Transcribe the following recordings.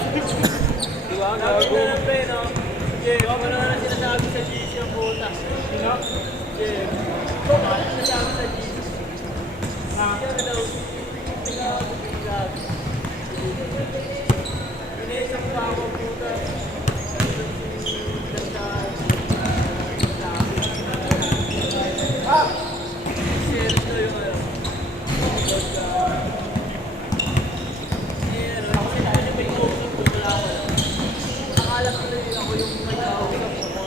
Diba? Sabi na lang pre, no? Sige, ako na lang sinasabi sa GC ang puta. Sino? Sige. Ako na sinasabi sa GC. Siya na daw. Pinisang pa ako puta. Share na yung ano. Ako sila yung may kausap ko wala ako. Akala ko na yun ako yung may kausap ko.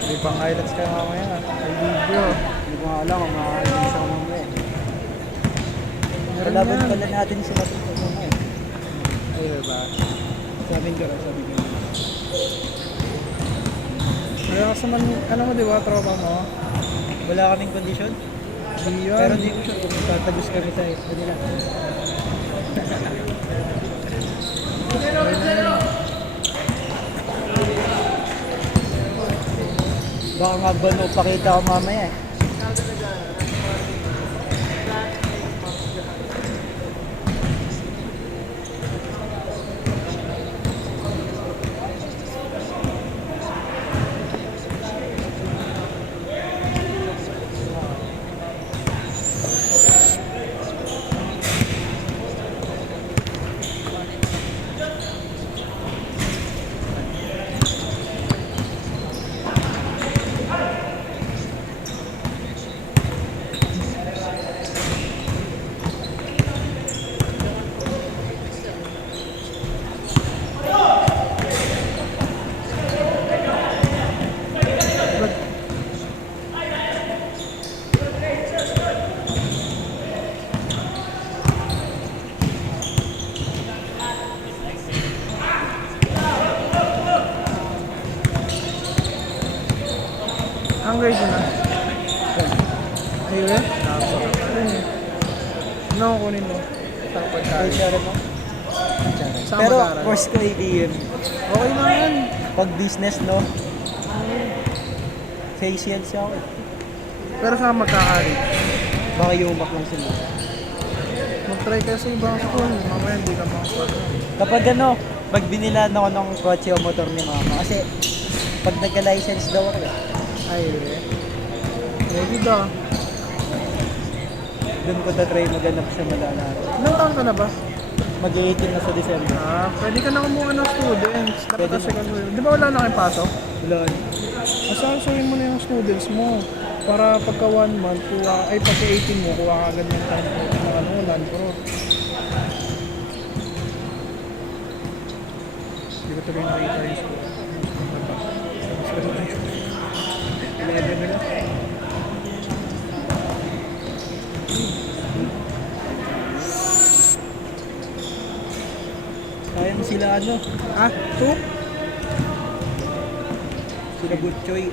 May pang highlights kayo mamaya. May video. Hindi ko nga alam kung makakalinis ako mamaya. Meron Kalaban yan. pala natin sila dito muna eh. Ay, diba? Sabi ko. Kaya kasi man, ano mo diba, tropa mo? Wala kaming kondisyon. Di yun. Pero hindi ko sure kung tatagos kami sa kanila. Baka magbano pakita ko mamaya eh. Ang grade yun na. Ayun eh. Ayun eh. Ano ko kunin mo? Takpad Ay, tayo. share mo. Saan Pero mag-aaral? course ko ABM. Okay lang yan. Pag business no. Facial siya ako eh. Pero saan magkakarit? Baka yumak lang sila. Mag-try ka sa ibang school. Mamaya hindi ka makapag. Kapag ano, pag binilan ako ng kotse o motor ni mama. Kasi pag nagka-license daw ako eh. Ay, eh. Ready daw. Doon ko na-try maghanap sa Malalaro. Ilang taon ka na ba? Mag-18 na sa December. Pwede ka na kumuha ng students. Dapat Pwede kasi na. kasi. Di ba wala na kayong pasok? Wala. Asasayin mo na yung students mo. Para pagka 1 month, kuha, ay pagka 18 mo, kuha ka agad ng time ko. Ng ano, land pro. Hindi ko tuloy nakita yung school. Eleven na lang. Kaya mo sila ano? Ah, 2? Sila Butchoy.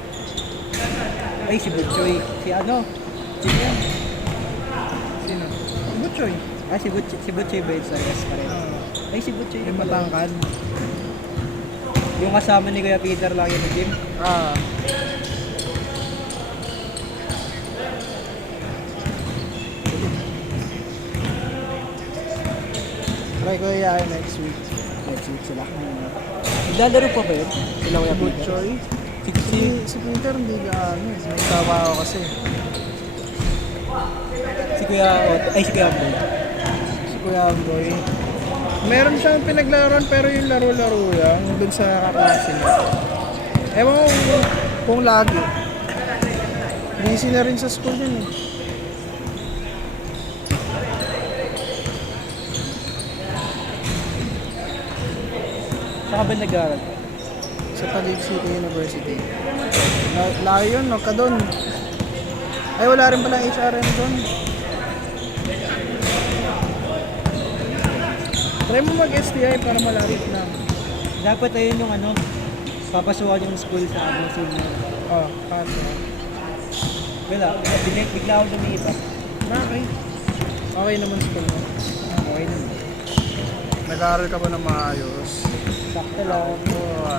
Ay, si Butchoy. Si ano? Sino yan? Sino? Butchoy. Ah, si Butchoy ba yun sa rest pa rin? Ay, si Butchoy. Yung matangkad. Yung kasama ni Kuya Peter lang yun ng gym. Ah. Try ko yayain next week. Next week sila. Naglalaro pa ba yun? Sila Kuya Peter? Butchoy. Si Peter hindi gaano. May tawa ako kasi. Si Kuya Otto. Ay, si Kuya Amboy. Si Kuya Amboy. Meron siyang pinaglaruan pero yung laro-laro lang dun sa kaklase niya. Ewan ko kung lagi. Busy na rin sa school yun eh. Saka ba nag-aaral? Sa Taguig City University. Layo yun, no? Ka doon. Ay, wala rin palang HRM doon. Try mo mag-STI para malapit na. Dapat ayun yung ano, papasukan yung school sa ano, senior. Oh, kaso. Wala, bigla ako lumipat. Bakit? Okay naman school mo. Okay naman. Nag-aaral ka pa ng maayos. Sakto lang. Oo.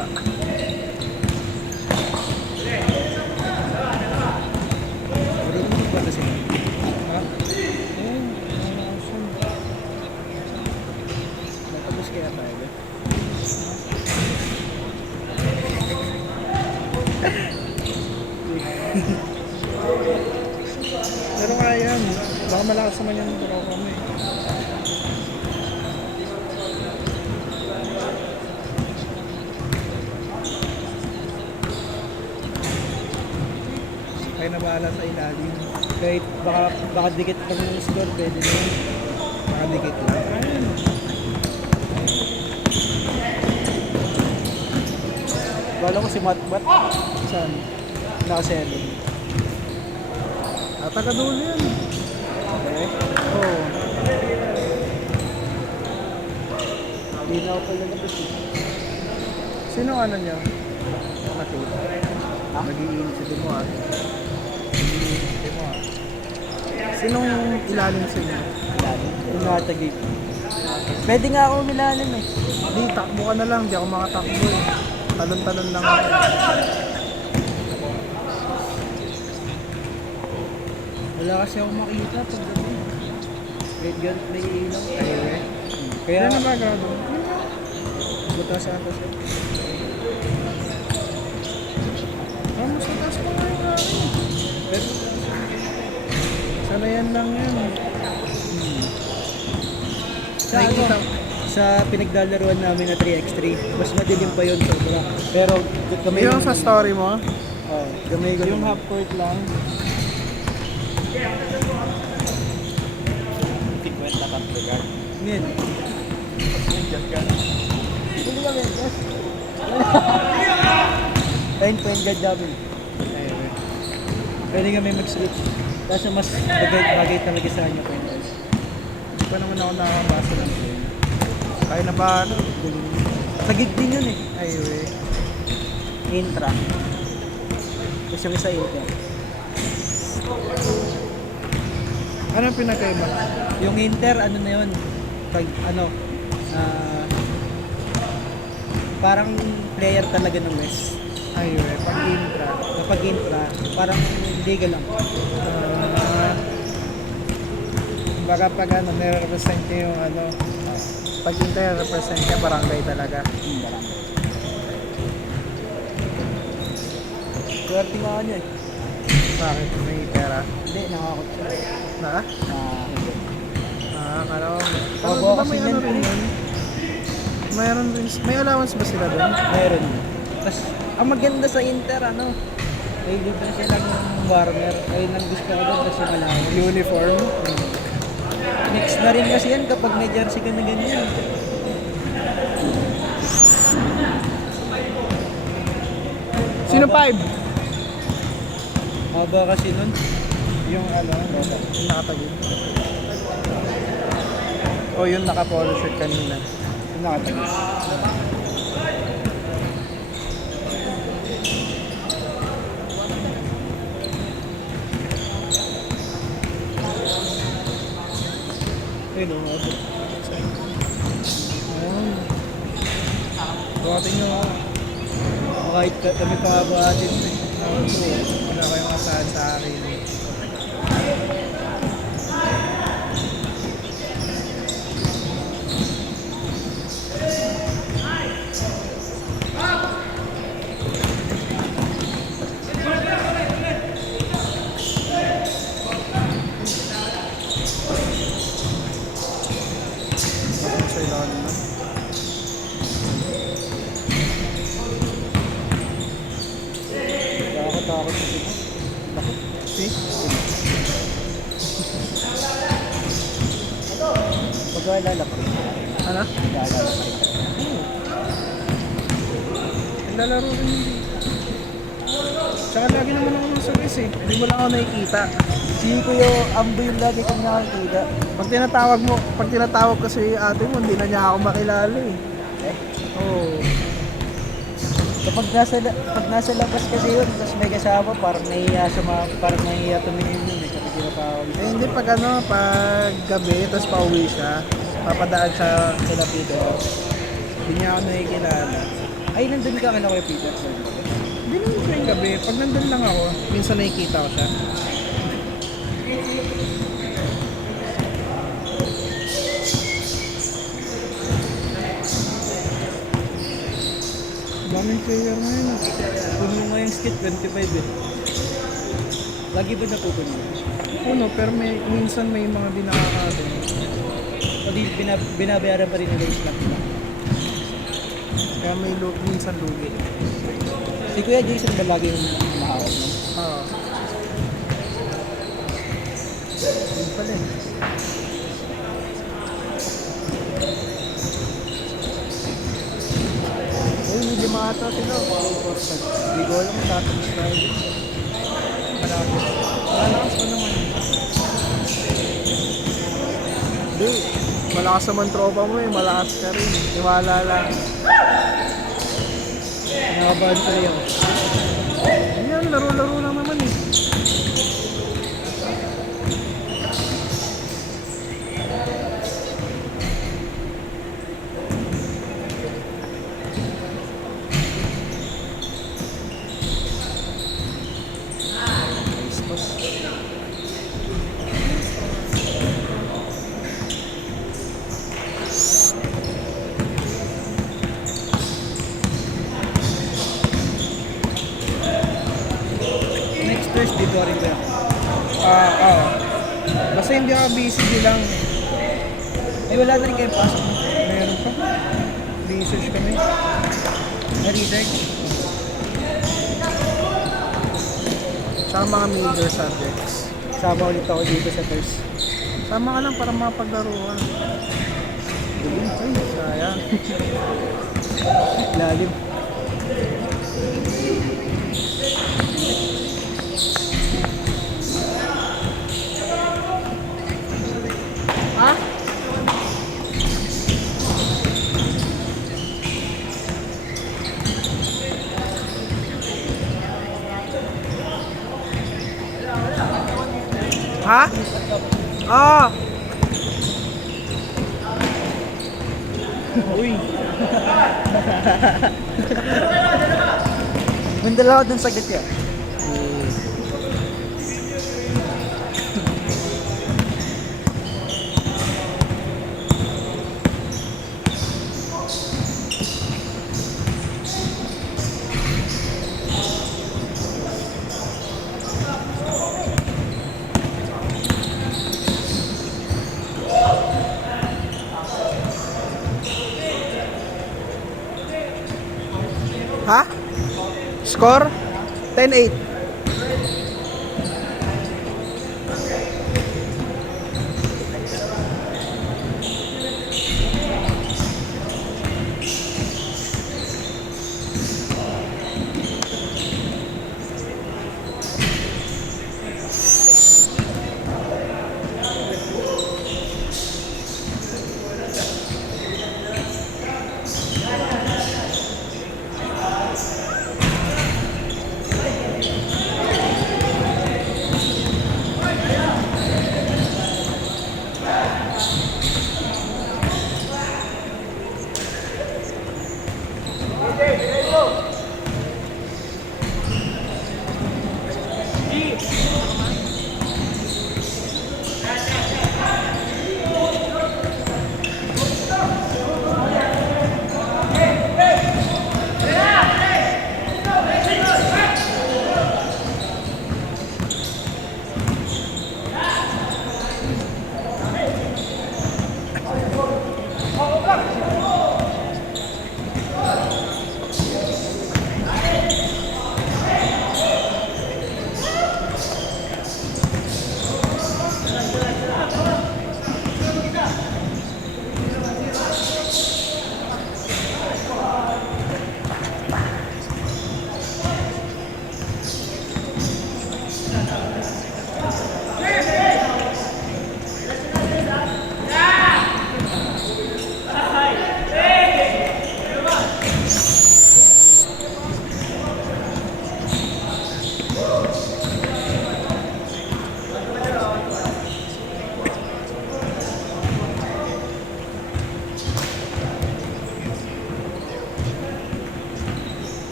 Marunong ba kasi? Ha? Natapos kaya tayo. Pero kaya yan. Baka malakas naman yung tropa mo eh. Kaya na bahala sa ilalim. Kahit baka dikit pang score, pwede na yun. Nakadikit lang. Ayun. Bala ko si Matbat, Saan? naka-7. Ah, taga-dulo yan. Okay. Oo. Hindi na ako pala labas eh. Sino ano niya? Nakita. Ha? Nag-iinit si Dimo ah. Nag-iinit si Dimo ah. Sinong ilalim sa inyo? Yung nakatagig. Pwede nga ako umilalim eh. Hindi, takbo ka na lang. Di ako makatakbo eh. Talon-talon lang ako. Wala kasi ako makita pag gabi. Kahit ganit may ilaw. Anyway. Kaya Kaya na ba gado? butasan ko siya. Vamos sa taas mo nga yung akin. Sanayan lang yan. Sa Nakikita ano, sa pinagdalaruan namin na 3x3, mas madilim pa yun sobra. Pero gamay yung sa story mo, gamay ko yung naman. half court lang. Yan. Hindi kami, yes. Ayun po yung guard namin. Anyway. Pwede kami mag-switch. Kaso mas bagay talaga sa kanya po yung guys. Hindi pa naman ako nakakabasa ng game. Kaya na ba ano? Tagig din yun eh. Anyway. Intra. Tapos yung isa intra. Ano ang pinagkaiba? Yung inter, ano na yun? Pag ano, parang player talaga ng West. Anyway, pag intra. Kapag intra, parang legal lang. Baka pag ano, nire-represent niya yung ano, pag intra represent niya, barangay talaga. Swerte nga niya eh. Bakit? May pera? Hindi, nakakot siya. Na? Kala ko. Oo, Di ba kasi may yan ano rin eh. yun? Mayroon rin, may allowance ba sila doon? Meron. Tapos, ang maganda sa Inter, ano, may libre siya lang yung warmer. Ayun ang gusto ko doon kasi malaman. Uniform? Next na rin kasi yan kapag may jersey ka na ganyan. Sino 5? Haba kasi nun. Yung ano, yung nakatagin. O yung naka-polo shirt kanina. Yung nakatagis. Ayun o, haba. Ayun. Buhatin nyo ako. Kahit kami pahabatin. Wala kayong asahan sa akin. Sa ilalim na. Nakakatakot sa sila. See? Pag-aalala pa rin. Ano? Pag-aalala pa rin. naglalaro rin yun dito. Tsaka lagi naman ako nasa race eh. Hindi mo lang ako nakikita. Si Kuya Ambo yung lagi kong nakakita. Pag tinatawag ko si ate mo, hindi na niya ako makilala eh. Oo. Kapag nasa labas kasi yun, tapos may kasama, parang nahihiya tumingin yun eh, kapag tinatawag. Eh hindi pag gabi, tapos pauwi siya, papadaan siya kila Peter. Hindi niya ako nakikilala. Ay, nandun ka ka na Kuya Peter. Hindi naman siya yung gabi. Pag nandun lang ako, minsan nakikita ko siya. Daming player ngayon. Puno nga yung skit, 25 eh. Lagi ba napupuno? Puno, pero minsan may mga di nakakadin. O di, binabayaran pa rin nila yung slot nila. Kaya may minsan lugi. Si Kuya Jason ba lagi yung mahawak mo? Oo. Yun pala eh. Uy, may lima ata sila. Hindi ko alam kung tatapos tayo. Malapit. Malakas pa naman. Hindi. Malakas naman tropa mo eh. Malakas ka rin. Tiwala lang. Nakabahan pa rin ako. Ayan, laro-laro lang naman eh. Next Thursday, dito rin ba yan? Oo. Basta hindi ako busy bilang Ay, wala na rin kayong pasok. meron pa. Research kami. Na-research? Tsaka mga major subjects. Sama ulit ako dito sa Thursday. Sama ka lang para mapaglaruan. Ay, sayang. Lalim. Ha? Ha? Ah! Uy! Mandala ako dun sa gitya. Ha? Score? 10-8.